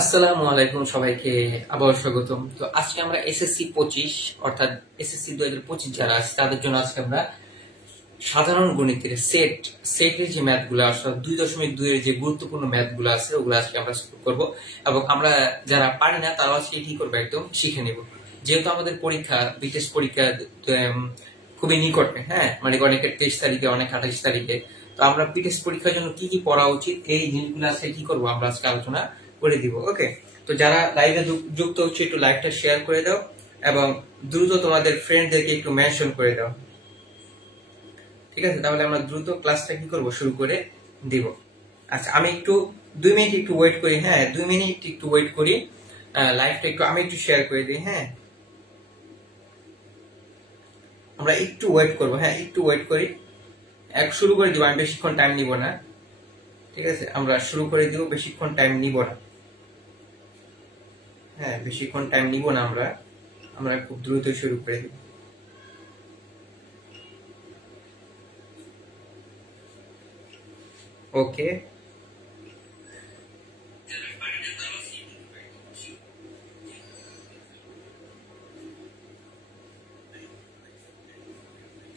আসসালামু আলাইকুম সবাইকে আবার স্বাগতম। তো আজকে আমরা এসএসসি 25 অর্থাৎ এসএসসি 2025 যারা আছে তাদের জন্য আজকে আমরা সাধারণ গণিতের সেটের যে ম্যাথগুলো অর্থাৎ 2.2 এর যে গুরুত্বপূর্ণ ম্যাথগুলো আছে ওগুলো আজকে আমরা শুরু করব এবং আমরা যারা পারি না তারাও আজকে কি করবো একদম শিখে নেব। যেহেতু আমাদের পরীক্ষা বিশেষ পরীক্ষা খুবই নিকটে, হ্যাঁ মানে অনেকের 23 তারিখে অনেক 28 তারিখে। তো আমরা বিটেস্ট পরীক্ষার জন্য কি কি পড়া উচিত এই জিনিসগুলো আজকে কি করবো আমরা আজকে আলোচনা করে দিব। ওকে, তো যারা লাইভে যুক্ত হচ্ছে একটু লাইভটা শেয়ার করে দাও এবং দ্রুত তোমাদের ফ্রেন্ডদেরকে একটু মেনশন করে দাও। ঠিক আছে, তাহলে আমরা দ্রুত ক্লাসটা কি করব শুরু করে দিব। আচ্ছা, আমি একটু 2 মিনিট একটু ওয়েট করি। হ্যাঁ, 2 মিনিট একটু ওয়েট করি, লাইভটা একটু আমি একটু শেয়ার করে দিই। হ্যাঁ, আমরা একটু ওয়েট করব। হ্যাঁ, একটু ওয়েট করি, শুরু করে দিব। আমি বেশিক্ষণ টাইম নিব না। ঠিক আছে, আমরা শুরু করে দিব, বেশিক্ষণ টাইম নিব না। হ্যাঁ, বেশিক্ষণ টাইম নিব না, আমরা খুব দ্রুত শুরু করে দিব। ওকে,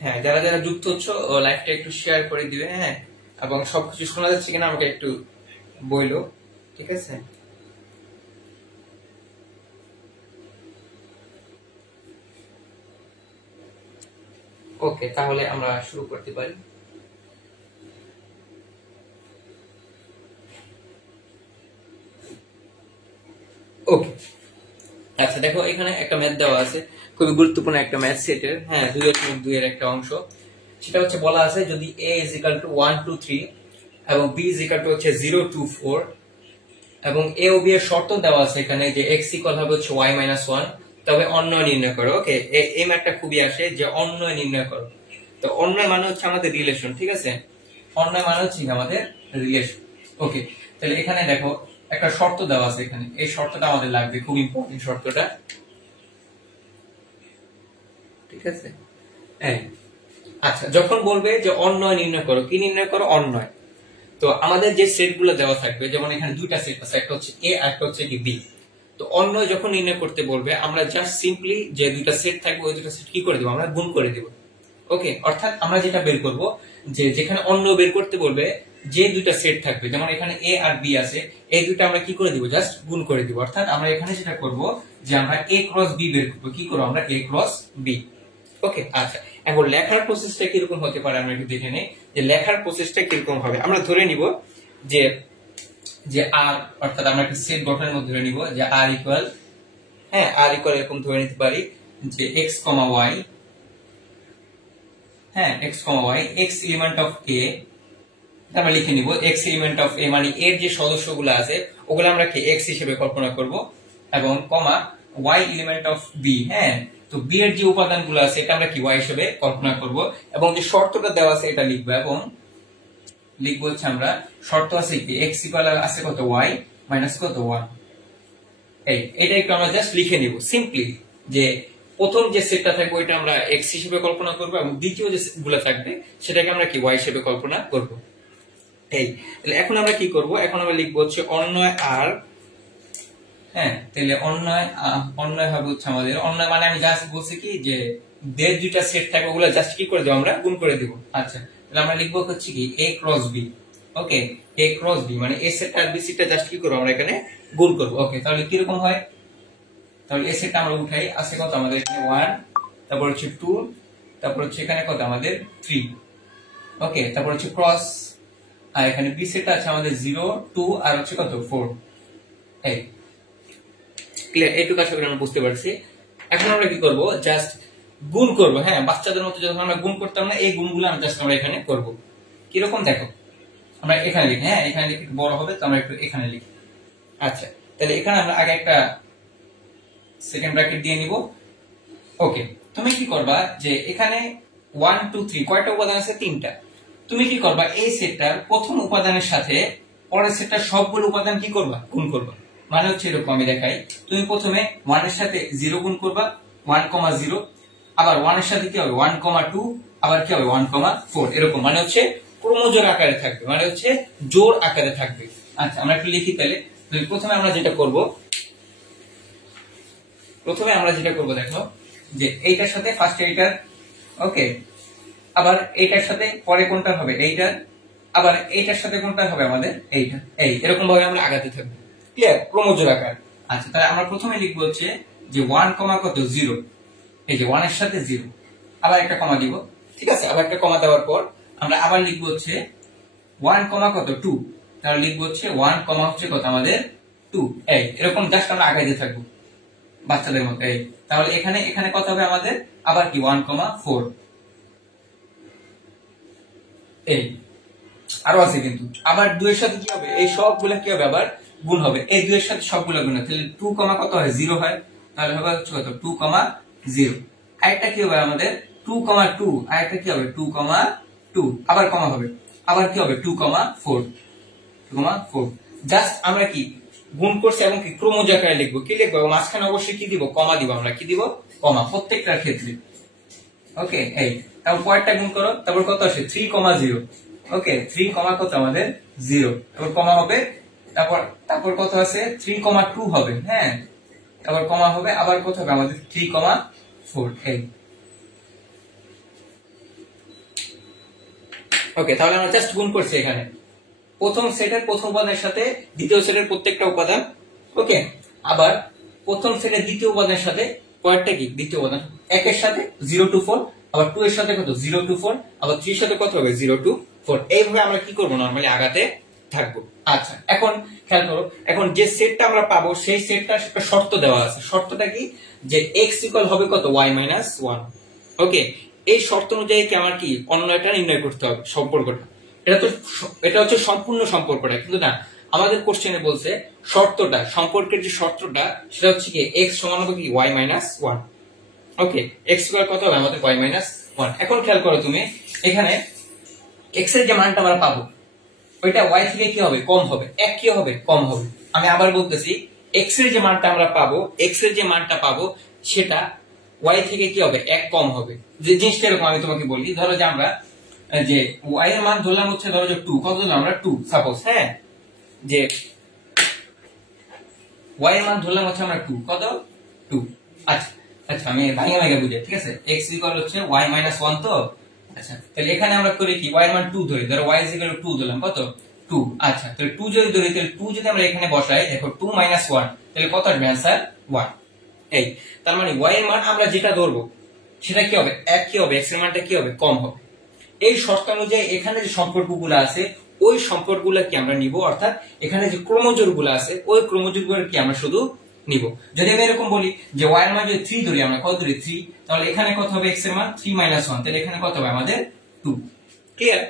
হ্যাঁ যারা যারা যুক্ত হচ্ছ লাইভটা একটু শেয়ার করে দিবে। হ্যাঁ, এবং সবকিছু শোনা যাচ্ছে কিনা আমাকে একটু বইলো। ঠিক আছে, ওকে, তাহলে আমরা শুরু করতে পারি। ওকে, আচ্ছা দেখো, এখানে একটা ম্যাথ দেওয়া আছে, খুবই গুরুত্বপূর্ণ একটা ম্যাথ সেটের। হ্যাঁ, 2.2 এর একটা অংশ। সেটা হচ্ছে বলা আছে যদি a is equal to 1 2 3 এবং b is equal to হচ্ছে 0 2 4 এবং a ও b এর শর্ত দেওয়া আছে এখানে যে x ইকুয়াল হবে হচ্ছে y minus 1, তবে অন্যয় নির্ণয় করো। ওকে, এই ম্যাথটা খুবই আসে যে অন্যয় নির্ণয় করো। তো অন্যয় মানে হচ্ছে আমাদের রিলেশন। ঠিক আছে, অন্যয় মানে হচ্ছে আমাদের রিলেশন। ওকে, তাহলে এখানে দেখো একটা শর্ত দেওয়া আছে এখানে, এই শর্তটা আমাদের লাগবে, খুব ইম্পর্টেন্ট শর্তটা। ঠিক আছে, হ্যাঁ, আচ্ছা যখন বলবে যে অন্যয় নির্ণয় করো, কি নির্ণয় করো? অন্যয়। তো আমাদের যে সেট গুলো দেওয়া থাকবে, যেমন এখানে দুইটা সেট আছে, একটা হচ্ছে এ আর একটা হচ্ছে কি বি। তো অন্যয় যখন নির্ণয় করতে বলবে আমরা জাস্ট সিম্পলি যে দুইটা সেট থাকবে ওই দুইটা সেট কি করে দেবো? আমরা গুণ করে দেবো। ওকে, অর্থাৎ আমরা যেটা বের করব যে যেখানে অন্য বের করতে বলবে যে দুইটা সেট থাকবে, যেমন এখানে এ আর বি আছে, এই দুইটা আমরা কি করে দিব? জাস্ট গুণ করে দিব। অর্থাৎ আমরা এখানে যেটা করব যে আমরা এ ক্রস বি বের করবো। কি করবো? আমরা এ ক্রস বি। ওকে, আচ্ছা এখন লেখার প্রসেসটা কিরকম হতে পারে আমরা একটু দেখে নেই যে লেখার প্রসেসটা কিরকম হবে। আমরা ধরে নিব যে যে আর, অর্থাৎ আমরা একটা সেট গঠনের মধ্যে ধরে নিব যে আর ইকুয়াল, হ্যাঁ আর ইকুয়াল এরকম ধরে নিতে পারি যে এক্স কমা ওয়াই, হ্যাঁ X comma Y, X element of A, আমরা লিখে নিব এক্স এলিমেন্ট অফ এ মানে এর যে সদস্যগুলো আছে ওগুলো আমরা কি এক্স হিসেবে কল্পনা করব, এবং কমা ওয়াই এলিমেন্ট অফ বি। হ্যাঁ, তো বি এর যে উপাদানগুলো আছে এটা আমরা কি ওয়াই হিসেবে কল্পনা করব, এবং যে শর্তটা দেওয়া আছে এটা লিখবো, এবং লিখবো হচ্ছে আমরা শর্ত আছে কি এক্স ইকুয়াল আছে কত? ওয়াই মাইনাস কত? 1। এটা একটু আমরা জাস্ট লিখে নিব সিম্পলি যে প্রথম যে সেটটা থাকবে ওইটা আমরা এক্স হিসেবে কল্পনা করব, এবং দ্বিতীয় যে গুলো থাকবে সেটাকে আমরা কি ওয়াই হিসেবে কল্পনা করব। তাহলে এখন আমরা কি করব? এখন আমরা লিখবো হচ্ছে অন্যয় আর, হ্যাঁ তাহলে অন্যয় হবে হচ্ছে আমাদের অন্যয় মানে আমি জাস্ট বলছি কি যে দের দুইটা সেট থাকবে ওগুলো জাস্ট কি করে দেবো? আমরা গুণ করে দেবো। আচ্ছা, তাহলে আমরা লিখবো হচ্ছে কি এ ক্রস বি। ওকে, এ ক্রস বি মানে এ সেট আর বি সেটটা জাস্ট কি করবো? আমরা এখানে গুণ করবো। ওকে, তাহলে কিরকম হয়? তাহলে এ সেটটা আমরা উঠাই, আছে কত আমাদের এখানে? 1, তারপর হচ্ছে 2, তারপর হচ্ছে এখানে কত আমাদের? 3। ওকে, তারপর হচ্ছে ক্রস, আর এখানে বি সেটটা আছে আমাদের 0 2 আর হচ্ছে কত? 4। ক্লিয়ার? এইটুকু আশা করি আমরা বুঝতে পারছি। এখন আমরা কি করব? জাস্ট গুণ করব। হ্যাঁ, বাচ্চাদের মতো যখন আমরা গুণ করতাম না, এই গুণগুলো আমরা জাস্ট আমরা এখানে করব। কিরকম দেখো, আমরা এখানে লিখি, হ্যাঁ এখানে লিখে বড় হবে তো আমরা একটু এখানে লিখি। আচ্ছা, তাহলে এখানে আমরা আগে একটা সেকেন্ড ব্র্যাকেট দিয়ে নিব। ওকে, তুমি কি করবা যে এখানে 1 2 3 কয়টা উপাদান আছে? 3টা। তুমি কি করবা? এই সেটটার প্রথম উপাদানের সাথে পরের সেটটার সবগুলো উপাদান কি করবা? গুণ করবা। মানে হচ্ছে এরকম, আমি দেখাই। তুমি প্রথমে 1 এর সাথে 0 গুণ করবা, 1,0, আবার 1 এর সাথে কি হবে? 1,2, আবার কি হবে? 1,4। এরকম মানে হচ্ছে ক্রমজোর আকারে থাকবে, মানে হচ্ছে জোর আকারে থাকবে। আচ্ছা, আমরা একটু লিখি তাহলে। প্রথমে আমরা যেটা করব দেখো যে এইটার সাথে ফার্স্ট এইটার, ওকে, আবার এইটার সাথে পরে কোনটা হবে এইটার, আবার এইটার সাথে কোনটা হবে আমাদের এইটা, এরকম ভাবে আমরা আগাতে থাকবো। ক্লিয়ার? ক্রমজোর আকার। আচ্ছা, তাহলে আমরা প্রথমে লিখবো হচ্ছে যে 1 কমা কত 0, এই যে 1 এর সাথে 0, আবার একটা কমা দিব। ঠিক আছে, আবার একটা কমা দেওয়ার পর আমরা আবার লিখবো হচ্ছে 1 কমা কত 2, তাহলে লিখবো হচ্ছে 1 কমা হচ্ছে কত আমাদের 2, এরকম জাস্ট আমরা আগাইতে থাকবো বাচ্চাদের মতো। তাহলে এখানে কত হবে আমাদের আবার কি 1 কমা 4, আরো আছে কিন্তু। আবার 2 এর সাথে কি হবে, এই সবগুলা কি হবে আবার গুণ হবে, এই 2 এর সাথে সবগুলা গুণ হবে, তাহলে 2 কমা কত হয় 0 হয়, তাহলে হবে হচ্ছে কত 2 কমা 0। আরেকটা কি হবে আমাদের 2 কমা 2, আরেকটা কি হবে 2 কমা 2, আবার কমা হবে, আবার কি হবে 2 কমা 4, 2 কমা 4। জাস্ট আমরা কি গুণ করছি এবং কি ক্রমজ আকারে লিখবো। কি লিখবো? মাঝখানে অবশ্যই কি দিব, কমা দিব। আমরা কি দিব, কমা, প্রত্যেকটার ক্ষেত্রে। ওকে, তারপর পরেরটা গুণ করো, তারপর কত আসে 3 কমা 0, ওকে, 3 কমা কত আমাদের 0, তারপর কমা হবে, তারপর কত আছে 3 কমা 2 হবে, হ্যাঁ, তারপর কমা হবে, আবার কত হবে আমাদের 3 কমা 4, ওকে। তাহলে আমরা জাস্ট গুণ করছি এখানে প্রথম সেটের প্রথম উপাদানের সাথে দ্বিতীয় সেটের প্রত্যেকটা উপাদান, ওকে, আবার প্রথম সেটের দ্বিতীয় উপাদানের সাথে পরেরটা কি দ্বিতীয় উপাদান, 1 এর সাথে 0 to 4, আবার 2 এর সাথে কত 0 to 4, আবার 3 এর সাথে কত হবে 0 to 4। এইভাবে আমরা কি করব, নরমালি আগাতে থাকবো। আচ্ছা, এখন খেয়াল করো, এখন যে সেটটা আমরা পাবো সেই সেটটার একটা শর্ত দেওয়া আছে। শর্তটা কি, যে x ইকুয়াল হবে কত y মাইনাস 1, ওকে। এই শর্ত অনুযায়ী কি আমার কি অন্য একটা নির্ণয় করতে হবে সম্পর্কটা। এটা হচ্ছে সম্পূর্ণ সম্পর্কটা, কিন্তু না, আমাদের কোশ্চেনে বলছে শর্তটা, সম্পর্কের যে শর্তটা সেটা হচ্ছে কি x সমান হবে কি y মাইনাস 1, ওকে। x স্কয়ার কত হবে আমাদের y মাইনাস 1। এখন খেয়াল করো তুমি, এখানে x এর যে মানটা আমরা পাবো ওইটা y থেকে কি হবে, কম হবে, এক কি হবে, কম হবে। আমি আবার বলতেছি, x এর যে মানটা আমরা পাবো, x এর যে মানটা পাবো সেটা y থেকে কি হবে, এক কম হবে। যে জিনিসটা এরকম, আমি তোমাকে বলি, ধরো যে আমরা যে y এর মান ধরলাম হচ্ছে, ধরো যে 2, কত ধরলাম আমরা 2, সাপোজ, হ্যাঁ, যে y এর মান ধরলাম হচ্ছে আমরা 2, কত 2। আচ্ছা আচ্ছা, আমি ভাঙে বুঝাই, ঠিক আছে। x ইকুয়াল হচ্ছে y মাইনাস 1, তো আচ্ছা, তাহলে এখানে আমরা করি কি, y এর মান 2 ধরি, ধরো y ইকুয়াল 2 ধরলাম, কত 2। আচ্ছা, তাহলে 2 যদি ধরি, তাহলে 2 যদি আমরা এখানে বসাই, দেখো 2 মাইনাস 1, তাহলে কত আসবে অ্যান্সার 1। তার মানে y এর মান আমরা যেটা ধরবো সেটা কি হবে, এক কি হবে, x এর মানটা কি হবে, কম হবে। এই শর্ত অনুযায়ী এখানে যে সম্পর্কগুলো আছে ওই সম্পর্কগুলো কি আমরা নিব, অর্থাৎ এখানে যে ক্রমজোড়গুলো আছে ওই ক্রমজোড়গুলো কি আমরা শুধু নিব। যদি আমি এরকম বলি যে y এর মান যদি 3 ধরি, আমরা কত ধরি 3, তাহলে এখানে কত হবে x এর মান 3 মাইনাস 1, তাহলে এখানে কত হবে আমাদের 2। ক্লিয়ার?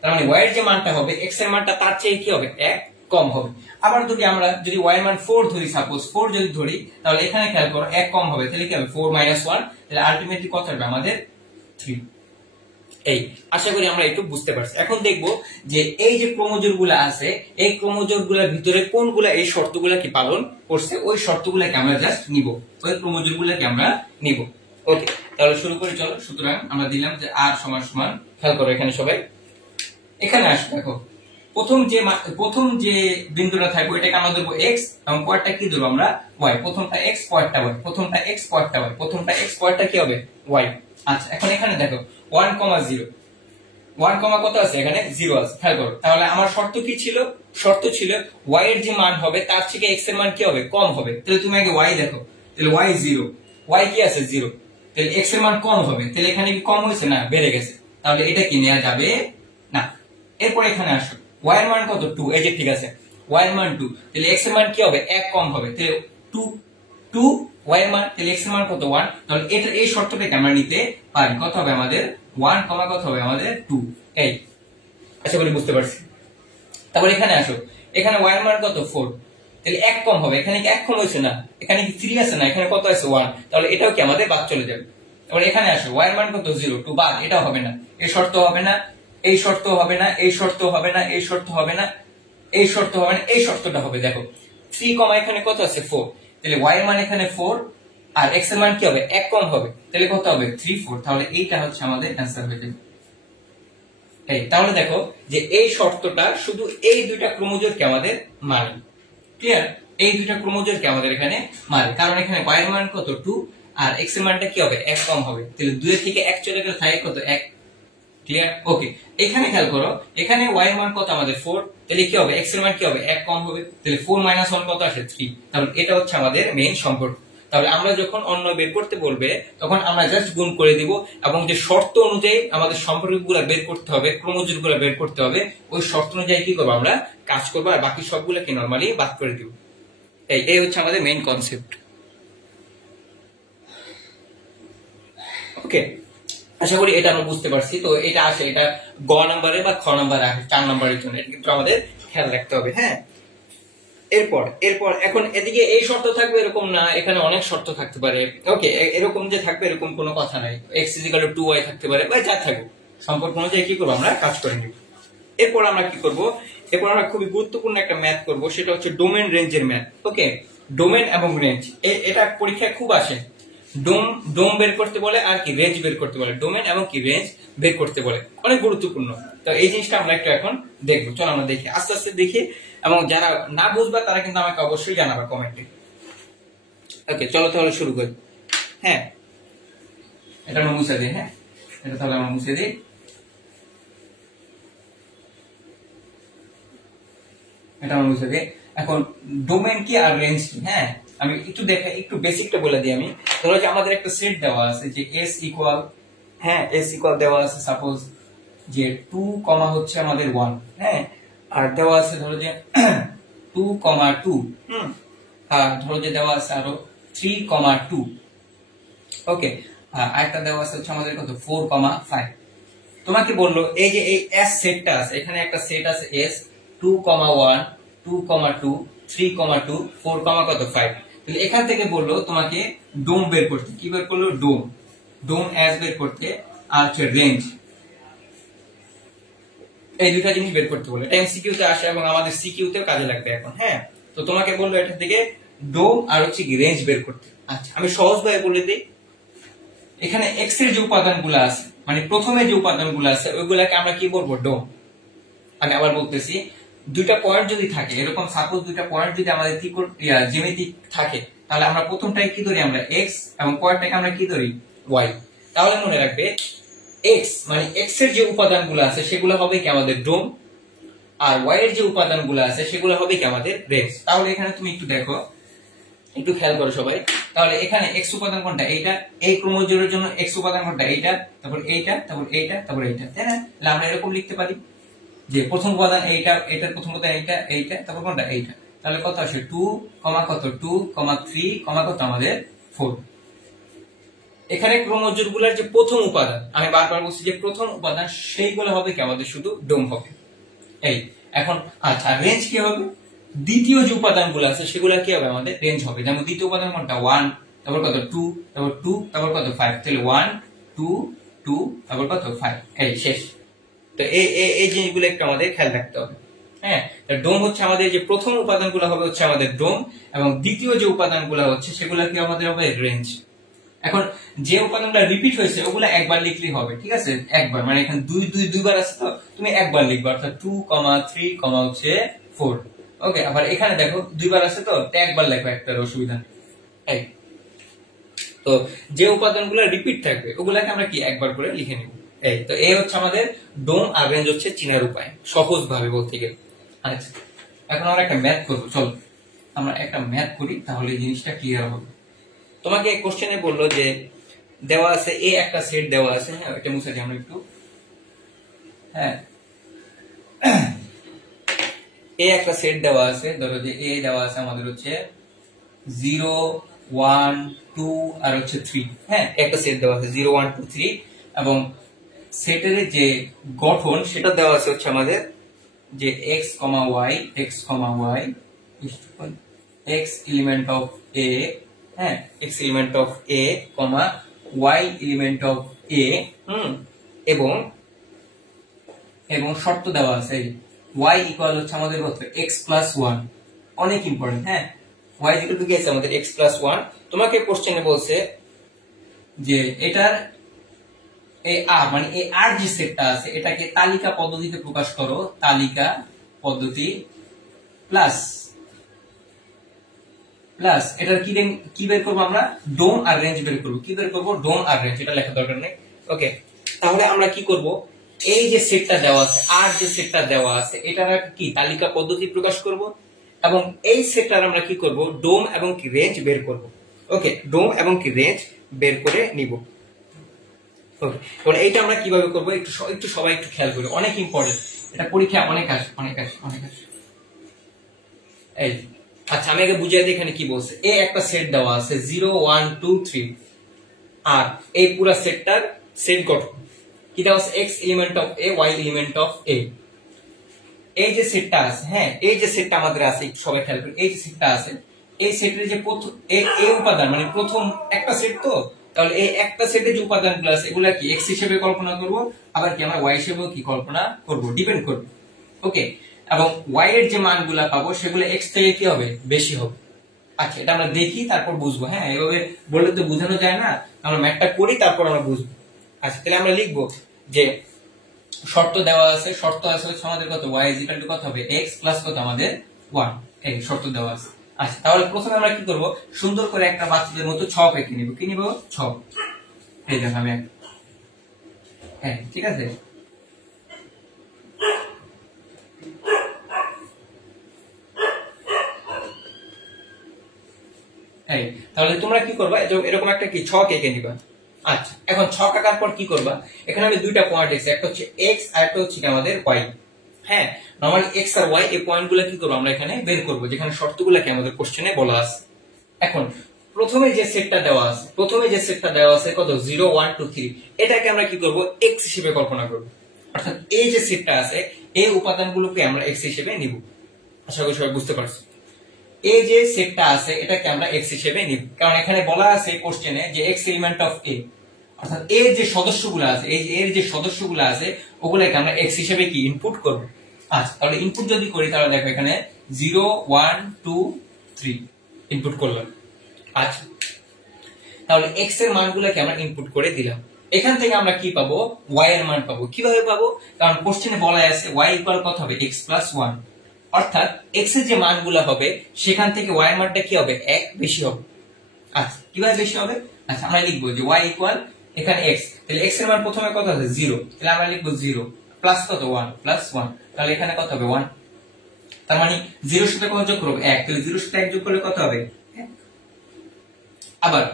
তার মানে y এর যে মানটা হবে x এর মানটা তার চেয়ে কি হবে, এক কম হবে। আবার যদি y এর মান 4 ধরি, সাপোজ 4 যদি ধরি, তাহলে এখানে খেয়াল করো এক কম হবে, তাহলে কি হবে 4 মাইনাস 1, তাহলে আলটিমেটলি কত হবে আমাদের 3। আশা করি আমরা একটু বুঝতে পারছি। এখন দেখবো যে এই যে ক্রমজোড়গুলো আছে, এই ক্রমজোড়গুলোর ভিতরে কোনগুলা এই শর্তগুলা কি পালন করছে, ওই শর্তগুলোকে আমরা জাস্ট নিব, ওই ক্রমজোড়গুলোকে আমরা নিব। ওকে, তাহলে শুরু করি, চলো। সুতরাং আমরা দিলাম যে r সমান সমান, খেয়াল করো এখানে সবাই, এখানে আসো, দেখো প্রথম যে বিন্দুটা থাকবে এটাকে আমরা ধরবো x, এবং পরেরটা কি ধরবো আমরা y। প্রথমটা x, পরেরটা y, প্রথমটা x, পরেরটা y, প্রথমটা x, পরেরটা কি হবে y। আচ্ছা, এখন এখানে দেখো 1 কমা 0, 1 কমা কত আছে এখানে 0 আছে, খেয়াল করো। তাহলে আমার শর্ত কি ছিল, শর্ত ছিল y এর যে মান হবে তার থেকে x এর মান কি হবে, কম হবে। তাহলে তুমি আগে y দেখো, তাহলে y 0, y কি আছে 0, তাহলে x এর মান কম হবে, তাহলে এখানে কি কম হয়েছে না বেড়ে গেছে, তাহলে এটা কি নেওয়া যাবে না। এরপর এখানে আসো, y এর মান কত 2, এই যে ঠিক আছে, y এর মান 2, তাহলে x এর মান কি হবে, এক কম হবে, তাহলে 2 y এর মান, তাহলে x এর মান কত 1, তাহলে এটা এই শর্তটাকে আমরা নিতে পারি, কত হবে আমাদের 1 কমা কত হবে আমাদের 2। আশা করি বুঝতে পারছি। তারপর এখানে আসো, এখানে y এর মান কত 4, তাহলে এক কম হবে, এখানে কি এক কম হয়েছে না, এখানে কি 3 আছে না, এখানে কত আছে 1, তাহলে এটাও কি আমাদের বাদ চলে যাবে। তারপর এখানে আসো, y এর মান কত 0, 2 বাদ, এটাও হবে না, এই শর্ত হবে না, এই শর্ত হবে না, এই শর্ত হবে না, এই শর্ত হবে না, এই শর্ত হবে না, এই শর্তটা হবে। দেখো 3 কমা এখানে কত আছে 4, তাহলে y এর মান এখানে 4 আর x এর মান কি হবে, এক কম হবে, তাহলে কত হবে 3 4, তাহলে এইটা হচ্ছে আমাদের অ্যান্সার হয়ে যাবে। তাহলে দেখো যে এই শর্তটা শুধু এই দুইটা ক্রমজোড়কে আমাদের মানে, ক্লিয়ার? এই দুইটা ক্রোমোজোমকে আমাদের এখানে মারে, কারণ এখানে y এর মান কত 2 আর x এর মানটা কি হবে 1 কম হবে, তাহলে 2 এর থেকে 1 চলে গেলে থাকে কত 1। ক্লিয়ার? ওকে, এখানে খেয়াল করো, এখানে y এর মান কত আমাদের 4, তাহলে কি হবে x এর মান কি হবে 1 কম হবে, তাহলে 4 - 1 কত আসে 3। তাহলে এটা হচ্ছে আমাদের মেইন সম্পর্ক। তাহলে আমরা যখন অন্য বের করতে বলবে তখন আমরা জাস্ট গুণ করে দিব, এবং যে শর্ত অনুযায়ী আমাদের সম্পর্কগুলো বের করতে হবে, ক্রোমোজোমগুলো বের করতে হবে, ওই শর্ত অনুযায়ী কি করবো আমরা কাজ করবো, আর বাকি সবগুলোকে নরমালি বাদ করে দিব। এই হচ্ছে আমাদের মেইন কনসেপ্ট। ওকে, আশা করি এটা আমরা বুঝতে পারছি। তো এটা আসে, এটা গ নাম্বারে বা খ নাম্বারে আসে 4 নাম্বারের জন্য, এটা কিন্তু আমাদের খেয়াল রাখতে হবে। হ্যাঁ, এরপর এখন এদিকে এই শর্ত থাকবে এরকম না, এখানে অনেক শর্ত থাকতে পারে। ওকে, এরকম যে থাকবে এরকম কোনো কথা নাই, x = 2y থাকতে পারে বা যা থাকবে, সম্পর্ক অনুযায়ী কি করবো আমরা কাজ করে নিব। এরপর আমরা কি করব, এরপর আমরা খুবই গুরুত্বপূর্ণ একটা ম্যাথ করব, সেটা হচ্ছে ডোমেন রেঞ্জের ম্যাথ। ওকে, ডোমেন এবং রেঞ্জ এটা পরীক্ষায় খুব আসে। ডোম বের করতে বলে আর কি রেঞ্জ বের করতে বলে, ডোমেন এবং কি রেঞ্জ বের করতে বলে, অনেক গুরুত্বপূর্ণ। তো এই জিনিসটা আমরা একটু এখন দেখবো, চলো আমরা দেখি, আস্তে আস্তে দেখি, এবং যারা না বুঝবা তারা কিন্তু আমাকে অবশ্যই জানাবা কমেন্টে। ওকে, চলো তাহলে শুরু করি। হ্যাঁ, এটা আমরা মুছে দিই। হ্যাঁ, এটা তাহলে আমরা মুছে দিই। এটা আমরা মুছে দিই। এখন ডোমেন কি আর রেঞ্জ কি, হ্যাঁ আমি একটু বেসিকটা বলে দিই। আমি ধরো যে আমাদের একটা সেট দেওয়া আছে যে s ইকুয়াল, হ্যাঁ s ইকুয়াল দেওয়া আছে সাপোজ যে 2, হচ্ছে আমাদের 1, হ্যাঁ, আর দেওয়া আছে ধরো যে 2, 2, আর ধরো যে দেওয়া আছে আরো 3, 2। ওকে, আরেকটা দেওয়া আছে হচ্ছে আমাদের কত 4, 5। তোমাকে বললো এই যে এই s সেটটা আছে, এখানে একটা সেট আছে s 2, 1, 2, 2, 3, 2, 4, কত 5। তাহলে এখান থেকে বললো তোমাকে ডোম বের করতে, কি বের করলো ডোম s বের করতে, আর হচ্ছে রেঞ্জ, এই দুটা জিনিস বের করতে বলে। এটা এমসিকিউ তে আসে এবং আমাদের সিকিউ তেও কাজে লাগবে এখন। হ্যাঁ, তো তোমাকে বললো এটা থেকে ডোম আর হচ্ছে কি রেঞ্জ বের করতে। আচ্ছা, আমি সহজভাবে বলে দিই, এখানে এক্স এর যে উপাদানগুলো আছে, মানে প্রথমে যে উপাদানগুলো আছে ওইগুলাকে আমরা কি বলবো ডোম। আমি আবার বলতেছি, দুইটা পয়েন্ট যদি থাকে, এরকম সাপোজ দুইটা পয়েন্ট যদি আমাদের জ্যামিতিক থাকে, তাহলে আমরা প্রথমটাকে কি ধরি আমরা এক্স, এবং পয়েন্টটাকে আমরা কি ধরি ওয়াই। তাহলে মনে রাখবে এক্স মানে এক্স এর যে উপাদানগুলো আছে সেগুলো হবে কি আমাদের ডোম, আর ওয়াই এর যে উপাদানগুলো আছে সেগুলো হবে কি আমাদের রেঞ্জ। তাহলে এখানে তুমি একটু দেখো, একটু খেয়াল করো সবাই। তাহলে এখানে এক্স উপাদান কোনটা, এইটা, এই ক্রোমোজোমের জন্য এক্স উপাদান কোনটা, এইটা, তারপর এইটা, তারপর এইটা, তারপর এইটা, তাই না? তাহলে আমরা এরকম লিখতে পারি যে প্রথম উপাদান এইটা, এটার প্রথম উপাদান এইটা, এইটা, তারপর কোনটা এইটা। তাহলে কত আসে 2, কত 2, 3, কত আমাদের 4। এখানে ক্রোমোজোমগুলোর যে প্রথম উপাদান, আমি বারবার বলছি যে প্রথম উপাদান, সেইগুলো হবে কি আমাদের শুধু ডোম হবে। এই এখন আচ্ছা, রেঞ্জ কি হবে, দ্বিতীয় যে উপাদানগুলো আছে সেগুলো কি হবে আমাদের রেঞ্জ হবে। যেমন দ্বিতীয় উপাদান কোনটা 1, তারপর কত 2, তারপর 2, তারপর কত 5। তাহলে 1, 2, 2, তারপর কত 5, এই শেষ। তো এই জিনিসগুলো একটু আমাদের খেয়াল রাখতে হবে। হ্যাঁ, ডোম হচ্ছে আমাদের যে প্রথম উপাদানগুলো হবে হচ্ছে আমাদের ডোম, এবং দ্বিতীয় যে উপাদানগুলো হচ্ছে সেগুলো কি আমাদের হবে রেঞ্জ। এখন যে উপাদানগুলো রিপিট হয়েছে ওগুলো একবার লিখলেই হবে, ঠিক আছে, একবার, মানে এখানে দুইবার আছে তো তুমি একবার লিখবে, অর্থাৎ 2, 3, হচ্ছে 4। ওকে, আবার এখানে দেখো দুইবার আছে তো একবার লেখো, একটার অসুবিধা নেই। তো যে উপাদানগুলো রিপিট থাকবে ওগুলাকে আমরা কি একবার করে লিখে নিব। এই তো এই হচ্ছে আমাদের ডোম আর রেঞ্জ হচ্ছে চিনার উপায়, সহজ ভাবে বলতে গেলে। আচ্ছা, এখন আমরা একটা ম্যাথ করবো, চলো আমরা একটা ম্যাথ করি, তাহলে জিনিসটা ক্লিয়ার হবে। তোমাকে কোশ্চেনে বললো যে দেওয়া আছে এ একটা সেট দেওয়া আছে, হ্যাঁ এটা মুছে দিই আমরা একটু। হ্যাঁ, এ একটা সেট দেওয়া আছে, ধরো যে এ দেওয়া আছে আমাদের হচ্ছে 0, 1, 2 আর হচ্ছে 3। হ্যাঁ, একটা সেট দেওয়া আছে 0, 1, 2, 3, এবং সেটের যে গঠন সেটা দেওয়া আছে হচ্ছে আমাদের যে x, y, x, y x element of a, হ্যাঁ x element of a, y element of a, এবং শর্ত দেওয়া আছে y ইকুয়াল হচ্ছে আমাদের কত x প্লাস 1। অনেক ইম্পর্টেন্ট। হ্যাঁ, y ইকুয়াল টু কি আছে আমাদের x প্লাস 1। তোমাকে কোশ্চেনে বলছে যে এটার এই আর মানে এই আর যে সেটটা আছে এটাকে তালিকা পদ্ধতিতে প্রকাশ করো, তালিকা পদ্ধতি প্লাস প্লাস এটার কি বের করবো আমরা, ডোম আর রেঞ্জ বের করবো। কি বের করবো, ডোম আর রেঞ্জ, এটা লেখা দরকার নেই। ওকে, তাহলে আমরা কি করব, এই যে সেটটা দেওয়া আছে আর যে সেটটা দেওয়া আছে এটার কি তালিকা পদ্ধতি প্রকাশ করব, এবং এই সেটটার আমরা কি করব, ডোম এবং কি রেঞ্জ বের করব। ওকে, ডোম এবং কি রেঞ্জ বের করে নিব। ওকে, তাহলে এইটা আমরা কিভাবে করব, একটু সবাই একটু খেয়াল করি, অনেক ইম্পর্টেন্ট এটা, পরীক্ষা অনেক আসে। এই আচ্ছা, আমি আগে বুঝিয়ে দিই এখানে কি বলছে। এ একটা সেট দেওয়া আছে 0 1 2 3, আর এই পুরো সেটটার সেট গঠন কি দেওয়া আছে, x element of a y element of a। এই যে সেটটা আছে, হ্যাঁ এই যে সেটটা আমাদের আছে, সবাই খেয়াল করি, এই যে সেটটা আছে, এই সেটের যে প্রথম এ উপাদান মানে প্রথম একটা সেট, তো তাহলে এই একটা সেটের যে উপাদানগুলো আছে এগুলা কি x হিসেবে কল্পনা করব, আবার কি আমরা y হিসেবেও কি কল্পনা করব, ডিপেন্ড করবে। ওকে, এবং y এর যে মানগুলা পাবো সেগুলো x থেকে কি হবে, বেশি হবে। আচ্ছা, এটা আমরা দেখি তারপর বুঝবো। হ্যাঁ, এভাবে বললে তো বোঝানো যায় না, আমরা ম্যাথটা করি তারপর আমরা বুঝবো। আচ্ছা, তাহলে আমরা লিখবো যে শর্ত দেওয়া আছে, শর্ত আছে হচ্ছে আমাদের কত, y ইজ ইকুয়াল টু কত হবে, x প্লাস কত আমাদের 1, এই শর্ত দেওয়া আছে। আচ্ছা, তাহলে প্রথমে আমরা কি করব, সুন্দর করে একটা বাচ্চাদের মতো ছক এঁকে নিব। কি নিব, ছক। এই দেখো আমি হ্যাঁ ঠিক আছে। এই তাহলে তোমরা কি করবা, এরকম একটা কি ছক এঁকে নিবা। আচ্ছা, এখন ছক আঁকার পর কি করবা, এখানে আমি দুইটা পয়েন্ট আছে, একটা হচ্ছে x আর একটা হচ্ছে আমাদের y। হ্যাঁ, নরমালি x আর y এই পয়েন্টগুলো কি করব, আমরা এখানে বের করব, যেখানে শর্তগুলো কি আমাদের কোশ্চেনে বলা আছে। এখন প্রথমে যে সেটটা দেওয়া আছে কত, 0 1 2 3, এটাকে আমরা কি করব, x হিসেবে কল্পনা করব। অর্থাৎ এই যে সেটটা আছে এই উপাদানগুলোকে আমরা x হিসেবে নিব। আশা করি সবাই বুঝতে পারছো। এই যে সেটটা আছে এটাকে আমরা x হিসেবে নিব, কারণ এখানে বলা আছে কোশ্চেনে যে x এলিমেন্ট অফ a, অর্থাৎ এর যে সদস্যগুলো আছে, এই এর যে সদস্যগুলো আছে ওগুলোকে আমরা x হিসেবে কি ইনপুট করব। আচ্ছা, তাহলে ইনপুট যদি করি তাহলে দেখো এখানে 0 1 2 3 ইনপুট করলাম। আচ্ছা, তাহলে x এর মানগুলোকে আমরা ইনপুট করে দিলাম। এখান থেকে আমরা কি পাবো, y এর মান পাবো। কিভাবে পাবো, কারণ কোশ্চেনে বলা আছে y ইকুয়াল কত হবে, x প্লাস 1, অর্থাৎ x এর যে মানগুলো হবে সেখান থেকে y এর মানটা কি হবে, 1 বেশি হবে। আচ্ছা, কিভাবে বেশি হবে, আচ্ছা আমরা লিখবো যে y ইকুয়াল এখানে x, তাহলে x এর মান প্রথমে কত আছে 0, তাহলে আমরা লিখবো 0 প্লাস কত 1 প্লাস 1, তাহলে এখানে কত হবে 1, তার মানে 0 এর সাথে কত যোগ করব 1, তাহলে 0 এর সাথে 1 যোগ করলে কত হবে, আবার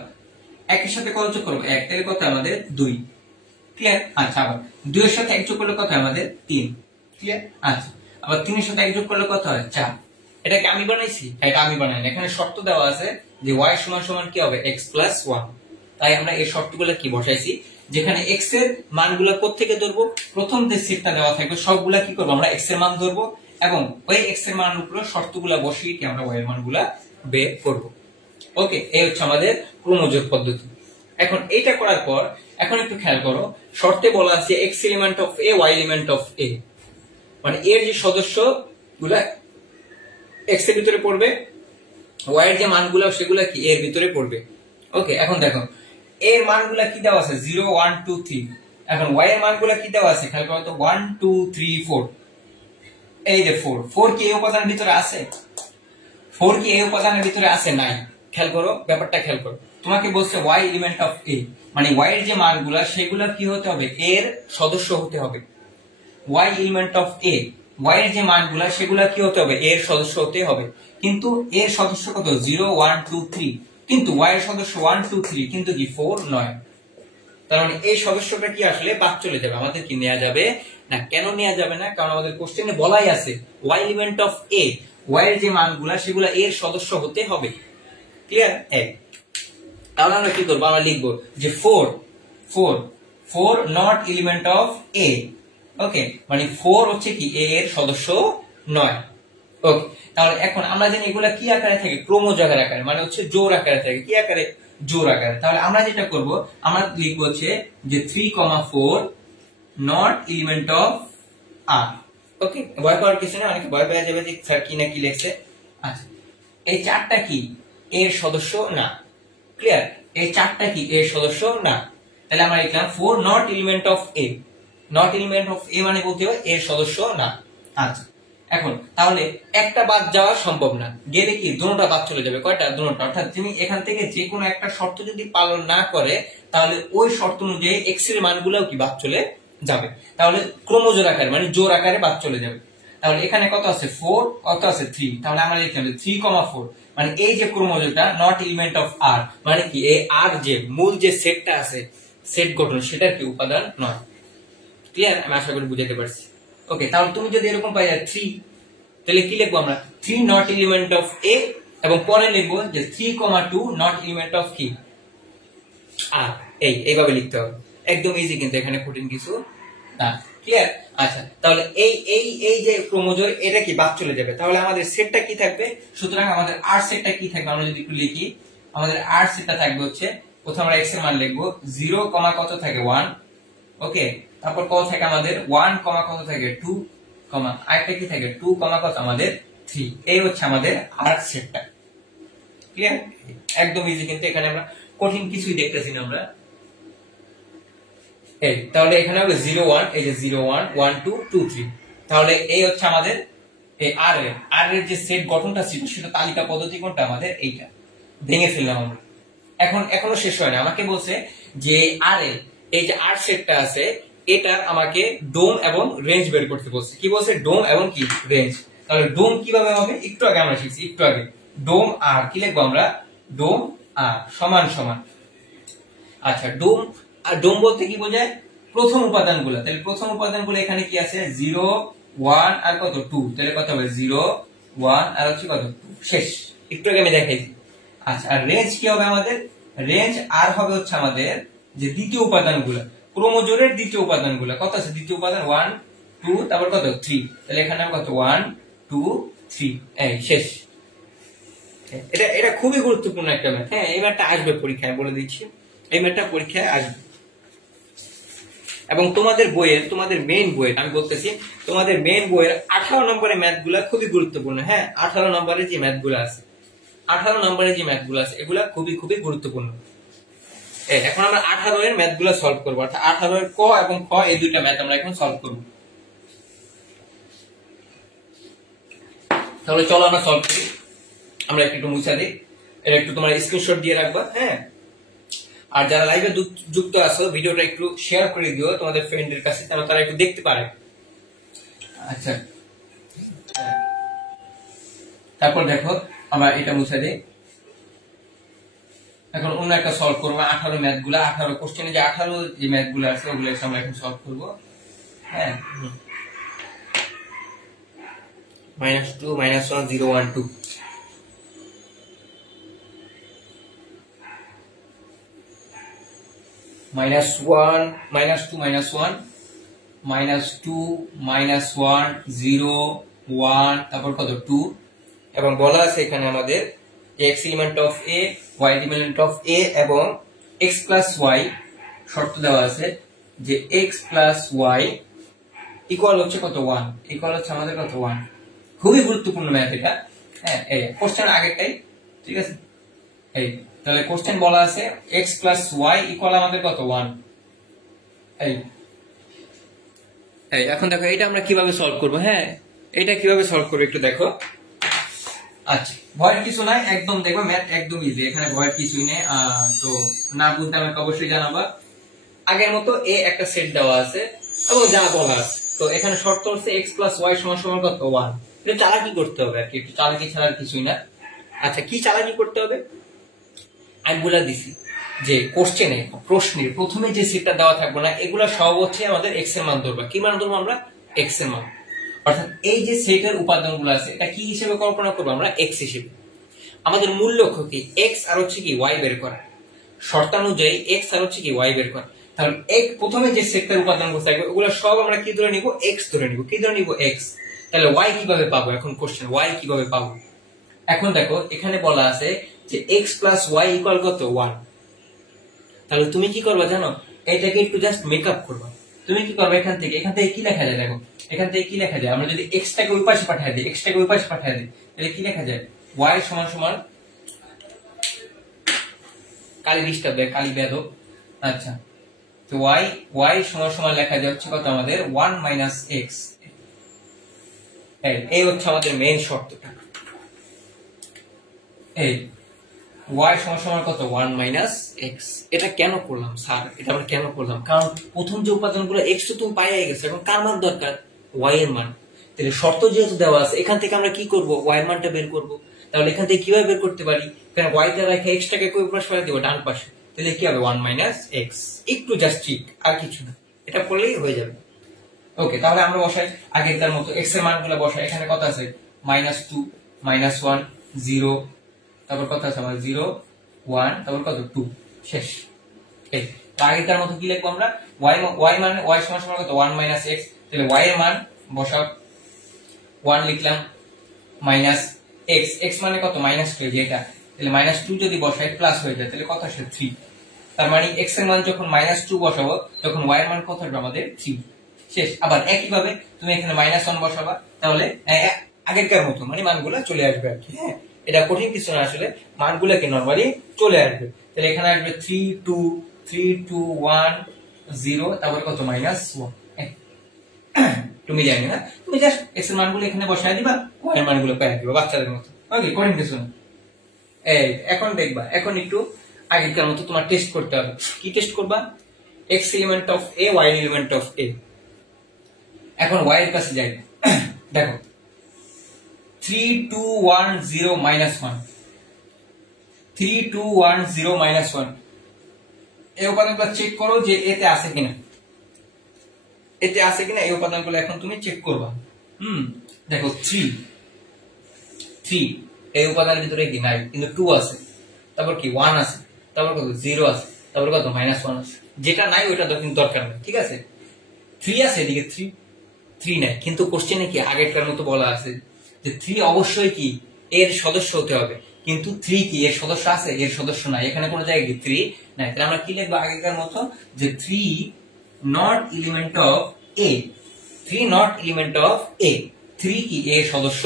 1 এর সাথে কত যোগ করব 1, তাহলে কত আমাদের 2, ক্লিয়ার। আচ্ছা, আবার 2 এর সাথে 1 যোগ করলে কত আমাদের 3, ক্লিয়ার। আচ্ছা, আবার 3 এর সাথে 1 যোগ করলে কত হয় 4। এটা কি আমি বানাইছি, এটা আমি বানাইনি, এখানে শর্ত দেওয়া আছে যে y সমান সমান কি হবে, x প্লাস 1। তাই আমরা এই শর্তগুলো কি বসাইছি, যেখানে x এর মানগুলো কোত্থেকে ধরবো, প্রথম যে সেটটা দেওয়া থাকবে সবগুলা কি করবো, আমরা x এর মান ধরবো, এবং ওই x এর মানের উপরে শর্তগুলা বসিয়ে কি আমরা y এর মানগুলা বের করব। ওকে, এই হচ্ছে আমাদের ক্রমযোগ পদ্ধতি। এখন এইটা করার পর এখন একটু খেয়াল করো, শর্তে বলা আছে x element of a y element of a, মানে এর যে সদস্যগুলা x এর ভিতরে পড়বে, y এর যে মানগুলো সেগুলো কি এর ভিতরে পড়বে। ওকে, এখন দেখো এর মানগুলো কি দেওয়া আছে 0 1 2 3, এখন y এর মানগুলো কি দেওয়া আছে খেয়াল করো তো 1 2 3 4, এই যে 4 কি এই উপাদানের ভিতরে আছে, 4 কি এই উপাদানের ভিতরে আছে, নাই। খেয়াল করো ব্যাপারটা, খেয়াল করো, তোমাকে বলছে y এলিমেন্ট অফ a, মানে y এর যে মানগুলা সেগুলা কি হতে হবে, এর সদস্য হতে হবে। y element of a, y এর যে মানগুলা সেগুলা কি হতে হবে, এর সদস্য হতে হবে। কিন্তু এর সদস্য কত 0 1 2 3, কিন্তু y এর সদস্য 1 2 3 কিন্তু কি 4 নয়। তার মানে এই সদস্যটা কি আসলে বাদ চলে যাবে, আমাদের কি নেওয়া যাবে না। কেন নেওয়া যাবে না, কারণ আমাদের কোশ্চেনে বলাই আছে y element of a, y এর যে মানগুলা সেগুলা এর সদস্য হতে হবে, ক্লিয়ার। তাহলে আমরা কি করবো, আমরা লিখবো যে 4 নট এলিমেন্ট অফ a। ওকে, মানে 4 হচ্ছে কি a এর সদস্য নয়। ওকে, তাহলে এখন আমরা জানি এগুলা কি আকারে থাকে, ক্রমযোগ আকারে, মানে হচ্ছে জোড় আকারে থাকে, কি আকারে, জোড় আকারে। তাহলে আমরা যেটা করব, আমরা লিখবো হচ্ছে যে 3 4 নট এলিমেন্ট অফ r। ওকে, ভয় পাওয়ার কিছু নেই, অনেকে ভয় পেয়ে যাবে যে স্যার কি না কি লিখছে। আচ্ছা, এই চারটা কি এর সদস্য না, ক্লিয়ার, এই চারটা কি এর সদস্য না। তাহলে আমরা লিখলাম 4 not element of a, not element of a মানে বলতে হবে এর সদস্য না। আচ্ছা, এখন তাহলে একটা বাদ যাওয়া সম্ভব না, গেলে কি দুটোটা বাদ চলে যাবে। কয়টা? দুটোটা। অর্থাৎ তুমি এখান থেকে যে কোনো একটা শর্ত যদি পালন না করে তাহলে ওই শর্ত অনুযায়ী এক্স এর মানগুলোও কি বাদ চলে যাবে। তাহলে ক্রমজোর আকারে মানে জোর আকারে বাদ চলে যাবে। তাহলে এখানে কত আছে? 4, কত আছে? 3। তাহলে আমরা লিখতে হবে 3,4, মানে এই যে ক্রমজোরটা নট এলিমেন্ট অফ আর, মানে কি এই আর যে মূল যে সেটটা আছে, সেট গঠন, সেটার কি উপাদান নয়। ক্লিয়ার? আমি আশা করি বুঝাতে পারছি। ওকে, তাহলে তুমি যদি এরকম পাই 3, তাহলে কি লিখবো আমরা? 3 নট এলিমেন্ট অফ এ, এবং পরে লিখবো যে 3,2 নট এলিমেন্ট অফ কি আর। এইভাবে লিখতে হবে, একদম ইজি, কিন্তু এখানে কঠিন কিছু না। ক্লিয়ার? আচ্ছা, তাহলে এই যে ক্রোমোজোর এটা কি বাদ চলে যাবে, তাহলে আমাদের সেটটা কি থাকবে? সুতরাং আমাদের আর সেটটা কি থাকবে আমরা যদি একটু লিখি। আমাদের আর সেটটা থাকবে হচ্ছে, প্রথমে আমরা এক্স এর মান লিখবো 0, কত থাকে? 1। ওকে, তারপর কত থাকে আমাদের? 1, কত থাকে? 2, আরেকটা কি থাকে? 2, কত আমাদের? 3। এই হচ্ছে আমাদের আর সেটটা। ক্লিয়ার? একদম ইজি, কিন্তু এখানে আমরা কঠিন কিছুই দেখতেছি না আমরা। তাহলে এখানে হবে 0, 1, এই যে 0, 1, 1, 2, 2, 3। তাহলে এই হচ্ছে আমাদের এই আর এর যে সেট গঠনটা ছিল সেটা তালিকা পদ্ধতি কোনটা আমাদের? এইটা ভেঙে ফেললাম আমরা। এখনো শেষ হয় না, আমাকে বলছে যে আর এর এই যে আর সেটটা আছে এটা আমাকে ডোম এবং রেঞ্জ বের করতে বলছে। কি বলছে? ডোম এবং কি রেঞ্জ। তাহলে ডোম কিভাবে হবে একটু আগে আমরা শিখছি, একটু আগে। ডোম আর কি লিখবো আমরা? ডোম আর সমান সমান। আচ্ছা, ডোম বলতে কি বোঝায়? প্রথম উপাদানগুলো। তাহলে প্রথম উপাদানগুলো এখানে কি আছে? 0, 1 আর কত? 2। তাহলে কত হবে? 0, 1 আর হচ্ছে কত? 2। শেষ। একটু আগে আমি দেখাইছি। আচ্ছা, আর রেঞ্জ কি হবে আমাদের? রেঞ্জ আর হবে হচ্ছে আমাদের যে দ্বিতীয় উপাদানগুলো, ক্রোমোজোরের দ্বিতীয় উপাদানগুলো। কত আছে দ্বিতীয় উপাদান? 1, 2, তারপর কত? 3। তাহলে এখানে কত? 1, 2, 3। এই শেষ। এটা খুবই গুরুত্বপূর্ণ একটা ম্যাথ। হ্যাঁ, এই ম্যাথটা আসবে পরীক্ষায়, বলে দিচ্ছি। এই ম্যাথটা পরীক্ষায় আসবে, এবং তোমাদের বইয়ের, তোমাদের মেইন বইয়ের আমি বলতেছি, তোমাদের মেইন বইয়ের 18 নম্বরের ম্যাথ গুলা খুবই গুরুত্বপূর্ণ। হ্যাঁ, 18 নম্বরের যে ম্যাথ গুলো আছে, 18 নম্বরের যে ম্যাথ গুলো আছে এগুলা খুবই গুরুত্বপূর্ণ। এখন আমরা 18 এর ম্যাথ গুলা সলভ করবো, অর্থাৎ 18 এর ক এবং খ এই দুইটা ম্যাথ আমরা এখন সলভ করবো। তাহলে চলো আমরা সলভ করি। আমরা একটু মুছা দিই, এটা একটু তোমরা স্ক্রিনশট দিয়ে রাখবা। হ্যাঁ, আর যারা লাইভে যুক্ত আছো ভিডিওটা একটু শেয়ার করে দিও তোমাদের ফ্রেন্ডদের কাছে, যেন তারা একটু দেখতে পারে। আচ্ছা, তারপর দেখো আমরা এটা মুছে দিই। এখন অন্য একটা সলভ করবো 18 ম্যাথ গুলা। 18 কোশ্চেনে যে 18 যে ম্যাথ গুলো আছে ওগুলো আমরা এখন সলভ করবো। হ্যাঁ, -2, -1, 0, 1, 2। -1, -2, -1, -2, -1, 0, 1, তারপর কত? 2। এবং বলা আছে এখানে আমাদের x element of a, y element of a এবং x প্লাস y শর্ত দেওয়া আছে যে x প্লাস y ইকুয়াল হচ্ছে কত? 1। ইকুয়াল হচ্ছে আমাদের কত? 1। খুবই গুরুত্বপূর্ণ ম্যাথ এটা। হ্যাঁ, এই কোশ্চেন আগেরটাই, ঠিক আছে। তাহলে কোশ্চেন বলা আছে x প্লাস y ইকুয়াল আমাদের কত? 1। এখন দেখো এটা আমরা কিভাবে সলভ করব। হ্যাঁ, এটা কিভাবে সলভ করবো একটু দেখো। আচ্ছা, ভয়ের কিছু নাই, একদম দেখো ম্যাথ একদম ইজি, এখানে ভয়ের কিছুই নেই। তো না বুঝতে আমাকে অবশ্যই জানাবা। আগের মতো এ একটা সেট দেওয়া আছে এবং যা বলা আছে, তো এখানে শর্ত হচ্ছে x প্লাস y সমান সমান কত? 1। এটা চালাকি করতে হবে আর কি, একটু চালাকি ছাড়া কিছুই না। আচ্ছা, কি চালাকি করতে হবে আমি বলে দিছি যে কোশ্চেনে, প্রশ্নের প্রথমে যে সেটটা দেওয়া থাকবে না এগুলা সব হচ্ছে আমাদের x এর মান ধরবা। কি মান ধরবো আমরা? x এর মান। অর্থাৎ এই যে সেটের উপাদানগুলো আছে এটা কি হিসেবে কল্পনা করবো আমরা? x হিসেবে। আমাদের মূল লক্ষ্য কি? x আর হচ্ছে কি y বের করা, শর্তানুযায়ী x আর হচ্ছে কি y বের করা। তাহলে প্রথমে যে সেটের উপাদানগুলো থাকবে ওগুলো সব আমরা কি ধরে নিব? x ধরে নিব। কি ধরে নিব? x। তাহলে y কিভাবে পাবো? এখন কোশ্চেন y কিভাবে পাবো? এখন দেখো এখানে বলা আছে যে x প্লাস y ইকুয়াল কত? 1। তাহলে তুমি কি করবা জানো? এটাকে একটু জাস্ট মেকআপ করবা। তুমি কি করবে? এখান থেকে কি লেখা যায় দেখো, এখান থেকে কি লেখা যায়? আমরা যদি x টাকে ওই পাশে পাঠিয়ে দিই, তাহলে কি লেখা যায়? y সমান সমান, কালি ডিস্টার্ব দেয়, কালি বেদক। আচ্ছা, তো y সমান সমান লেখা যায় হচ্ছে কত আমাদের? 1 মাইনাস x। এই হচ্ছে আমাদের মেইন শর্তটা। এই y সমান কত 1 মাইনাস x। এটা কেন করলাম স্যার, এটা আমরা কেন করলাম? কারণ প্রথম যে উপাদানগুলো x তো তুমি পাইয়ে গেছো, এখন কার মান দরকার? y এর মান। তাহলে শর্ত যেহেতু দেওয়া আছে, এখান থেকে আমরা কি করব? y এর মানটা বের করব। তাহলে এখান থেকে কিভাবে বের করতে পারি? কারণ y কে রেখে x টাকে কোন পাশে ফেলে দেব? ডান পাশে। তাহলে কি হবে? 1 মাইনাস x। একটু জাস্ট ঠিক, আর কিছু না, এটা করলেই হয়ে যাবে। ওকে, তাহলে আমরা বসাই আগেরটার মতো x এর মানগুলো বসাই। এখানে কত আছে? -2, -1, 0, তারপর কত আছে আমার? 0, 1, তারপর কত? 2। শেষ। এই আগেরটার মতো কি লিখবো আমরা? y মানে y সমান কত? 1 মাইনাস x। তাহলে y এর মান বসাও, 1 লিখলাম, মাইনাস x, x মানে কত? -2 যেটা। তাহলে -2 যদি বসাই প্লাস হয়ে যায়, তাহলে কত আসে? 3। তার মানে x এর মান যখন -2 বসাবো, তখন y এর মান কত হবে আমাদের? 3। শেষ। আবার একই ভাবে তুমি এখানে -1 বসাবা, তাহলে আগেরকার মতো মানে মানগুলো চলে আসবে আর কি। হ্যাঁ, এটা কঠিন কিছু না, আসলে মানগুলো কি নরমালি চলে আসবে। তাহলে এখানে আসবে 3 2 3 2 1 0, তারপর কত? -1। তুমি জানি না, তুমি জাস্ট x এর মানগুলো এখানে বসায় দিবা, y এর মানগুলো পেয়ে দিবা বাচ্চাদের মতো। ওকে, কঠিন কিছু না। এই এখন দেখবা, এখন একটু আগেকার মতো তোমার টেস্ট করতে হবে। কি টেস্ট করবা? x element of a, y element of a। এখন y এর কাছে যাই। দেখো 3 2 1 0 -1, 3 2 1 0 -1, এই উপাদানগুলো চেক করো যে এতে আছে কিনা, এতে আছে কিনা এই উপাদানগুলো এখন তুমি চেক করবা। দেখো 3 এই উপাদানের ভিতরে কি নাই, কিন্তু 2 আছে, তারপর কি 1 আছে, তারপর কত? 0 আছে, তারপর কত? -1 আছে। যেটা নাই ওইটা কিন্তু দরকার নেই, ঠিক আছে? 3 আছে এদিকে, 3 নাই, কিন্তু কোশ্চেনে কি আগেরটার মতো বলা আছে যে 3 অবশ্যই কি এর সদস্য হতে হবে, কিন্তু 3 কি এর সদস্য আছে? এর সদস্য নাই, এখানে কোনো জায়গায় কি 3 নাই। তাহলে আমরা কি লিখবো আগেকার মতো যে 3 not element of a, 3 not element of a, 3 কি এর সদস্য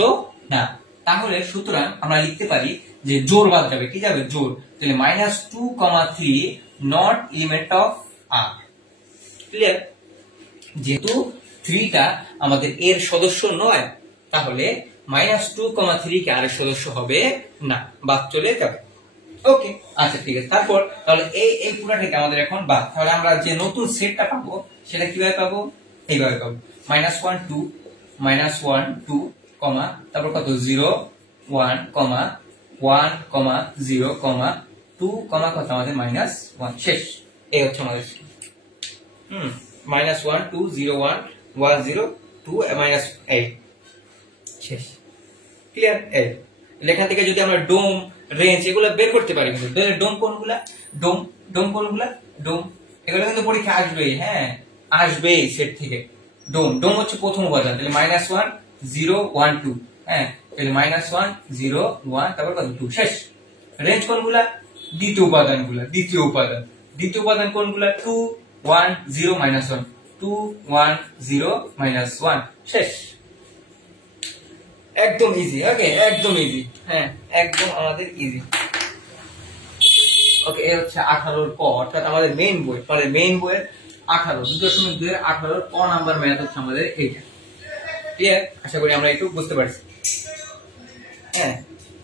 না। তাহলে সুতরাং আমরা লিখতে পারি যে জোর বাদ যাবে, কি যাবে? জোর। তাহলে -2, 3 not element of r। Clear? যেহেতু 3 টা আমাদের এর সদস্য নয়, তাহলে -2, 3 কি আর এর সদস্য হবে না, বাদ চলে যাবে। ওকে, আচ্ছা ঠিক আছে। তারপর তাহলে এই পুরাটাকে আমাদের এখন বাদ। তাহলে আমরা যে নতুন সেটটা পাবো সেটা কিভাবে পাবো? এইভাবে পাবো, -1 2 -1 2, তারপর কত? 0 1, 1 0, 2, কত আমাদের? -1। শেষ। এই হচ্ছে আমাদের -1 2 0 1 1 0 2 -8। শেষ। ক্লিয়ার? এখান থেকে যদি আমরা ডোম, রেঞ্জ এগুলো বের করতে পারি, কিন্তু ডোম কোনগুলা? ডোম কোনগুলা? ডোম এগুলো কিন্তু পরীক্ষা আসবেই। হ্যাঁ, আসবেই সেট থেকে। ডোম হচ্ছে প্রথম উপাদান, তাহলে -1 0 1 2। হ্যাঁ, তাহলে -1 0 1, তারপর কত? 2। শেষ। রেঞ্জ কোনগুলা? দ্বিতীয় উপাদান কোনগুলা? 2 1 0 -1, 2 1 0 -1। শেষ। একদম ইজি। ওকে, একদম ইজি। হ্যাঁ, একদম আমাদের ইজি। ওকে, এই হচ্ছে 18 ক, অর্থাৎ আমাদের মেইন বই, মানে মেইন বইয়ের 18 2.2 ক নাম্বার ম্যাথ হচ্ছে আমাদের এইটা। ক্লিয়ার? আশা করি আমরা একটু বুঝতে পারছি। হ্যাঁ,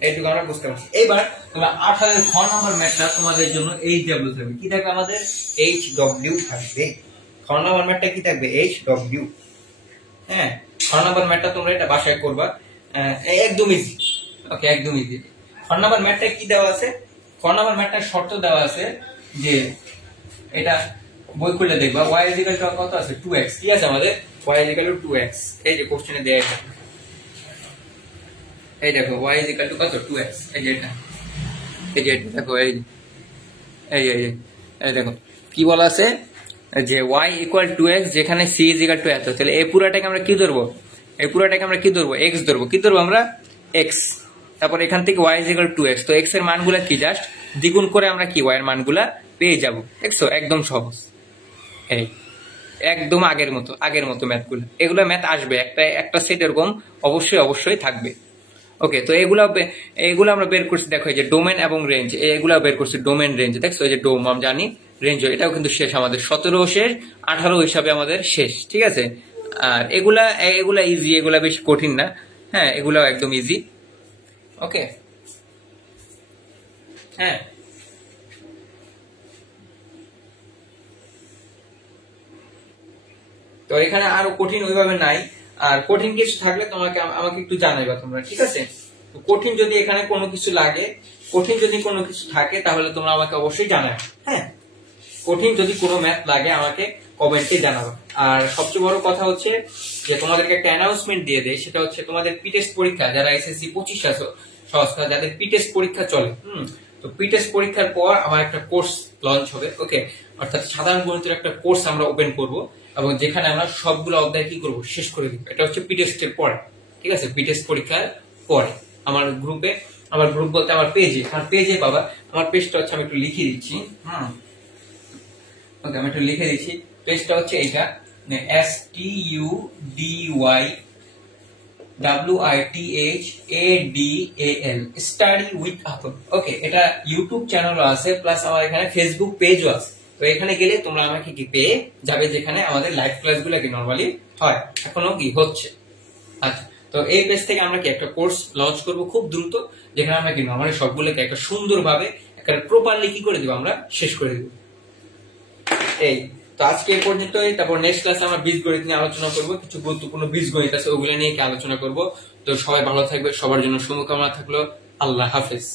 এইটুকু আমরা বুঝতে পারছি। এবার তোমরা 18 খ নাম্বার ম্যাথটা তোমাদের জন্য এই যে বুঝতে হবে, কি থাকবে আমাদের? HW থাকবে। খ নাম্বার ম্যাথটা কি থাকবে? HW। হ্যাঁ, খ নাম্বার ম্যাথটা তোমরা এটা বাসায় করবা, একদম ইজি। ওকে, একদম ইজি। খ নাম্বার ম্যাথটা কি দেওয়া আছে? খ নাম্বার ম্যাথটার শর্ত দেওয়া আছে যে এটা বই খুলে দেখবা, y কত আছে? 2x। কি আছে আমাদের? y 2x। এই যে কোশ্চেনে দেয়া আছে, এই দেখো y কত? 2x। এই যে এটা, দেখো, এই দেখো কি বলা আছে যে y = 2x, যেখানে c = এত। তাহলে এই পুরাটাকে আমরা কি ধরবো? x ধরবো। কি ধরবো আমরা? x। তারপর এখান থেকে y = 2x, তো x এর মানগুলা কি? জাস্ট দ্বিগুণ করে আমরা কি y এর মানগুলা পেয়ে যাব। দেখছো, একদম সহজ। এই একদম আগের মতো ম্যাথগুলো, এগুলো ম্যাথ আসবে, একটা সেট এরকম অবশ্যই থাকবে। ওকে, তো এগুলো আমরা বের করছি। দেখো, এই যে ডোমেন এবং রেঞ্জ, এগুলা বের করছি। ডোমেন, রেঞ্জ, দেখছো, এই যে ডোম আমরা জানি, রেঞ্জ এটাও কিন্তু শেষ আমাদের। 17 শেষ, 18 হিসাবে আমাদের শেষ। ঠিক আছে? আর এগুলা ইজি, এগুলা বেশি কঠিন না। হ্যাঁ, এগুলো একদম ইজি। ওকে, হ্যাঁ, তো এখানে আরো কঠিন ওইভাবে নাই। আর কঠিন কিছু থাকলে তোমাকে আমাকে একটু জানাইবা তোমরা, ঠিক আছে? তো কঠিন যদি এখানে কোনো কিছু লাগে, কঠিন যদি কোনো কিছু থাকে তাহলে তোমরা আমাকে অবশ্যই জানাবে। হ্যাঁ, কঠিন যদি কোনো ম্যাথ লাগে আমাকে কমেন্টে জানাবে। আর সবচেয়ে বড় কথা হচ্ছে যে তোমাদেরকে একটা অ্যানাউন্সমেন্ট দিয়ে দেয়, সেটা হচ্ছে তোমাদের পিটেস্ট পরীক্ষা, যারা এসএসসি 25 আছে সহজ কথা, যাদের পিটেস্ট পরীক্ষা চলে, তো পিটেস্ট পরীক্ষার পর আমার একটা কোর্স লঞ্চ হবে। ওকে, অর্থাৎ সাধারণ গণিতের একটা কোর্স আমরা ওপেন করব, এবং যেখানে আমরা সবগুলো অধ্যায় কি করব, শেষ করে দিব। এটা হচ্ছে পিটেস্টের পরে, ঠিক আছে? পিটেস্ট পরীক্ষার পরে আমার গ্রুপে, আমার গ্রুপ বলতে আমার পেজে বাবা, আমার পেজটা হচ্ছে, আমি একটু লিখে দিচ্ছি। ওকে, আমি একটু লিখে দিচ্ছি। পেজটা হচ্ছে এটা, STUDYWITHADAL, স্টাডি উইথ আতর। ওকে, এটা ইউটিউব চ্যানেলও আছে, প্লাস আমার এখানে ফেসবুক পেজও আছে। তো এখানে গেলে তোমরা আমাকে কি পেয়ে যাবে, যেখানে আমাদের লাইভ ক্লাসগুলো কি নরমালি হয়, এখনো কি হচ্ছে। আচ্ছা, তো এই পেজ থেকে আমরা কি একটা কোর্স লঞ্চ করব খুব দ্রুত, যেখানে আমরা কি নরমালি সবগুলোকে একটা সুন্দরভাবে একটা প্রপারলি কি করে দিব, আমরা শেষ করে দিব। এই তো আজকে এই পর্যন্তই। তারপর নেক্সট ক্লাসে আমরা বীজগণিত নিয়ে আলোচনা করব, কিছু গুরুত্বপূর্ণ বীজগণিত আছে, ওগুলো নিয়ে কি আলোচনা করব। তো সবাই ভালো থাকবে, সবার জন্য শুভকামনা থাকলো। আল্লাহ হাফেজ।